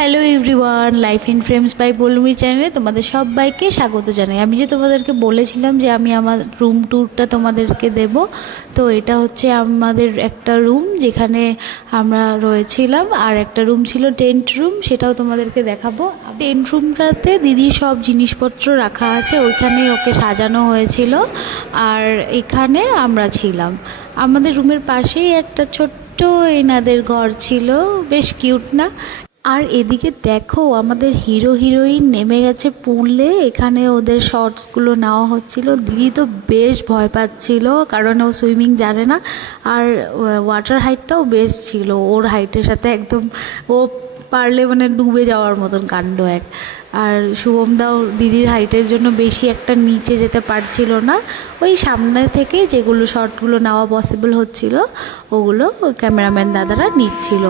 Hello everyone, life in frames by পল্লমীর চ্যানেলে তোমাদের সবাইকে স্বাগত জানাই। আমি যে তোমাদেরকে বলেছিলাম যে আমি আমার রুম ট্যুরটা তোমাদেরকে দেব, তো এটা হচ্ছে আমাদের একটা রুম যেখানে আমরা রয়েছিলাম, আর একটা রুম ছিল টেন্ট রুম, সেটাও তোমাদেরকে দেখাবো। টেন্ট রুমটাতে দিদির সব জিনিসপত্র রাখা আছে, ওইখানে ওকে সাজানো হয়েছিল, আর এখানে আমরা ছিলাম। আমাদের রুমের পাশেই একটা ছোট্ট এনাদের ঘর ছিল, বেশ কিউট না? আর এদিকে দেখো আমাদের হিরো হিরোইন নেমে গেছে পুলে, এখানে ওদের শর্টসগুলো নেওয়া হচ্ছিল। দিদি তো বেশ ভয় পাচ্ছিল, কারণ ও সুইমিং জানে না, আর ওয়াটার হাইটটাও বেশ ছিল ওর হাইটের সাথে, একদম ও পারলে মানে ডুবে যাওয়ার মতন কাণ্ড এক। আর শুভম দাও দিদির হাইটের জন্য বেশি একটা নিচে যেতে পারছিল না, ওই সামনে থেকে যেগুলো শর্টগুলো নেওয়া পসিবল হচ্ছিল ওগুলো ক্যামেরাম্যান দাদারা নিচ্ছিল।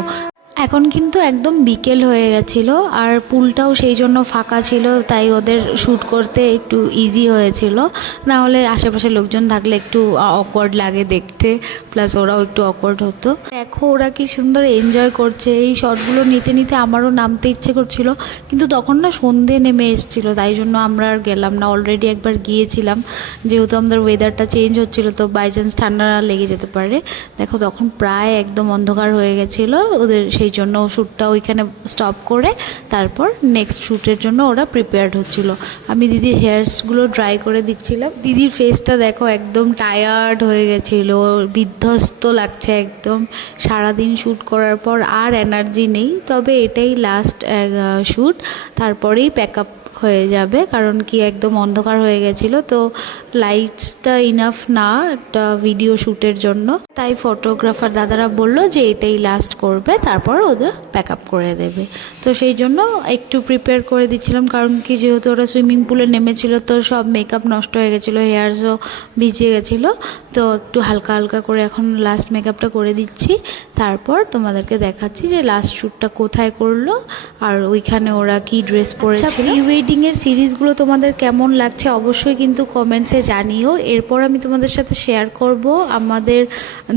এখন কিন্তু একদম বিকেল হয়ে গেছিলো, আর পুলটাও সেই জন্য ফাঁকা ছিল, তাই ওদের শ্যুট করতে একটু ইজি হয়েছিল। না হলে আশেপাশে লোকজন থাকলে একটু অকওয়ার্ড লাগে দেখতে, প্লাস ওরাও একটু অকওয়ার্ড হতো। দেখো ওরা কি সুন্দর এনজয় করছে। এই শটগুলো নিতে নিতে আমারও নামতে ইচ্ছে করছিল, কিন্তু তখন না সন্ধে নেমে এসেছিলো, তাই জন্য আমরা আর গেলাম না। অলরেডি একবার গিয়েছিলাম, যেহেতু আমাদের ওয়েদারটা চেঞ্জ হচ্ছিলো, তো বাই চান্স ঠান্ডা লেগে যেতে পারে। দেখো তখন প্রায় একদম অন্ধকার হয়ে গেছিলো ওদের, সেই জন্য শ্যুটটা ওইখানে স্টপ করে তারপর নেক্সট শ্যুটের জন্য ওরা প্রিপেয়ার্ড হচ্ছিল। আমি দিদির হেয়ারসগুলো ড্রাই করে দিচ্ছিলাম। দিদির ফেসটা দেখো একদম টায়ার্ড হয়ে গেছিলো, বিধ্বস্ত লাগছে একদম। সারাদিন শ্যুট করার পর আর এনার্জি নেই, তবে এটাই লাস্ট শ্যুট, তারপরেই প্যাক আপ হয়ে যাবে, কারণ কি একদম অন্ধকার হয়ে গেছিলো, তো লাইটসটা ইনাফ না একটা ভিডিও শ্যুটের জন্য। তাই ফটোগ্রাফার দাদারা বলল যে এটাই লাস্ট করবে, তারপর ওদের প্যাক আপ করে দেবে। তো সেই জন্য একটু প্রিপেয়ার করে দিচ্ছিলাম, কারণ কি যেহেতু ওরা সুইমিং পুলে নেমেছিল, তো সব মেকআপ নষ্ট হয়ে গেছিলো, হেয়ারসও ভিজে গেছিলো, তো একটু হালকা হালকা করে এখন লাস্ট মেকআপটা করে দিচ্ছি। তারপর তোমাদেরকে দেখাচ্ছি যে লাস্ট শ্যুটটা কোথায় করলো, আর ওইখানে ওরা কি ড্রেস পরেছিল। প্রি ওয়েডিংয়ের সিরিজগুলো তোমাদের কেমন লাগছে অবশ্যই কিন্তু কমেন্টসে জানিও। এরপর আমি তোমাদের সাথে শেয়ার করব আমাদের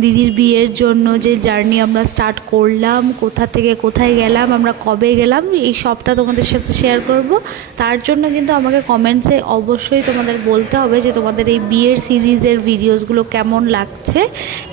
দিদির বিয়ের জন্য যে জার্নি আমরা স্টার্ট করলাম, কোথা থেকে কোথায় গেলাম, আমরা কবে গেলাম, এই সবটা তোমাদের সাথে শেয়ার করব। তার জন্য কিন্তু আমাকে কমেন্টসে অবশ্যই তোমাদের বলতে হবে যে তোমাদের এই বিয়ের সিরিজের ভিডিওসগুলো কেমন লাগছে।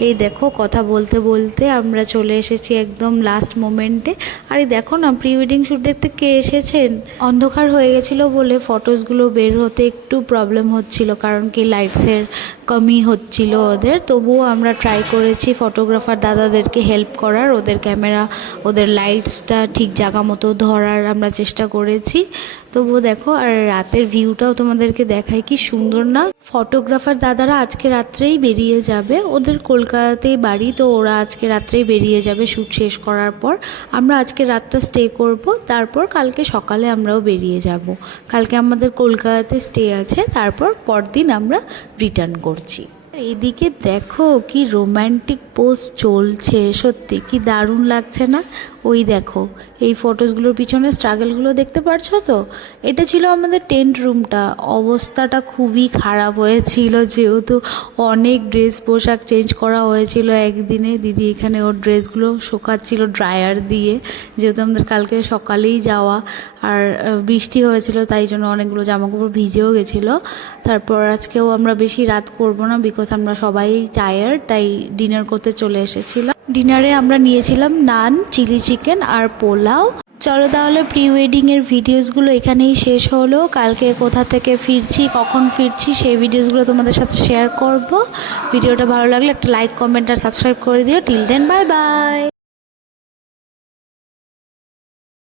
এই দেখো কথা বলতে বলতে আমরা চলে এসেছি একদম লাস্ট মোমেন্টে। আর এই দেখো না, প্রি ওয়েডিং শ্যুট দেখতে কে এসেছেন। অন্ধকার হয়ে গেছিলো বলে ফটোসগুলো বের হতে একটু প্রবলেম হচ্ছিল, কারণ কি লাইটসের কমই হচ্ছিল ওদের। তবুও আমরা ট্রাই করেছি ফটোগ্রাফার দাদাদেরকে হেল্প করার, ওদের ক্যামেরা ওদের লাইটসটা ঠিক জায়গা মতো ধরার আমরা চেষ্টা করেছি। তবুও দেখো, আর রাতের ভিউটাও তোমাদেরকে দেখায়, কি সুন্দর না। ফটোগ্রাফার দাদারা আজকে রাত্রেই বেরিয়ে যাবে, ওদের কলকাতাতেই বাড়ি, তো ওরা আজকে রাত্রেই বেরিয়ে যাবে শ্যুট শেষ করার পর। আমরা আজকে রাতটা স্টে করব, তারপর কালকে সকালে আমরাও বেরিয়ে যাব। কালকে আমাদের কলকাতাতে স্টে আছে, তারপর পরদিন আমরা রিটার্ন করছি। এদিকে দেখো কি রোম্যান্টিক পোজ চলছে, সত্যি কি দারুণ লাগছে না। ওই দেখো এই ফটোসগুলোর পিছনে স্ট্রাগলগুলো দেখতে পারছো তো। এটা ছিল আমাদের টেন্ট রুমটা, অবস্থাটা খুবই খারাপ হয়েছিল, যেহেতু অনেক ড্রেস পোশাক চেঞ্জ করা হয়েছিল একদিনে। দিদি এখানে ওর ড্রেসগুলো শোকাচ্ছিল ড্রায়ার দিয়ে, যেহেতু আমাদের কালকে সকালেই যাওয়া, আর বৃষ্টি হয়েছিল, তাই জন্য অনেকগুলো জামাকাপড় ভিজেও গেছিলো। তারপর আজকেও আমরা বেশি রাত করব না, বিকজ আমরা সবাই টায়ার্ড, তাই ডিনার করতে চলে এসেছিলাম। ডিনারে আমরা নিয়েছিলাম নান, চিলি চিকেন আর পোলাও। চলো তাহলে প্রি ওয়েডিংয়ের ভিডিওসগুলো এখানেই শেষ হলো। কালকে কোথা থেকে ফিরছি, কখন ফিরছি, সেই ভিডিওসগুলো তোমাদের সাথে শেয়ার করব। ভিডিওটা ভালো লাগলে একটা লাইক, কমেন্ট আর সাবস্ক্রাইব করে দিও। Till then, bye by.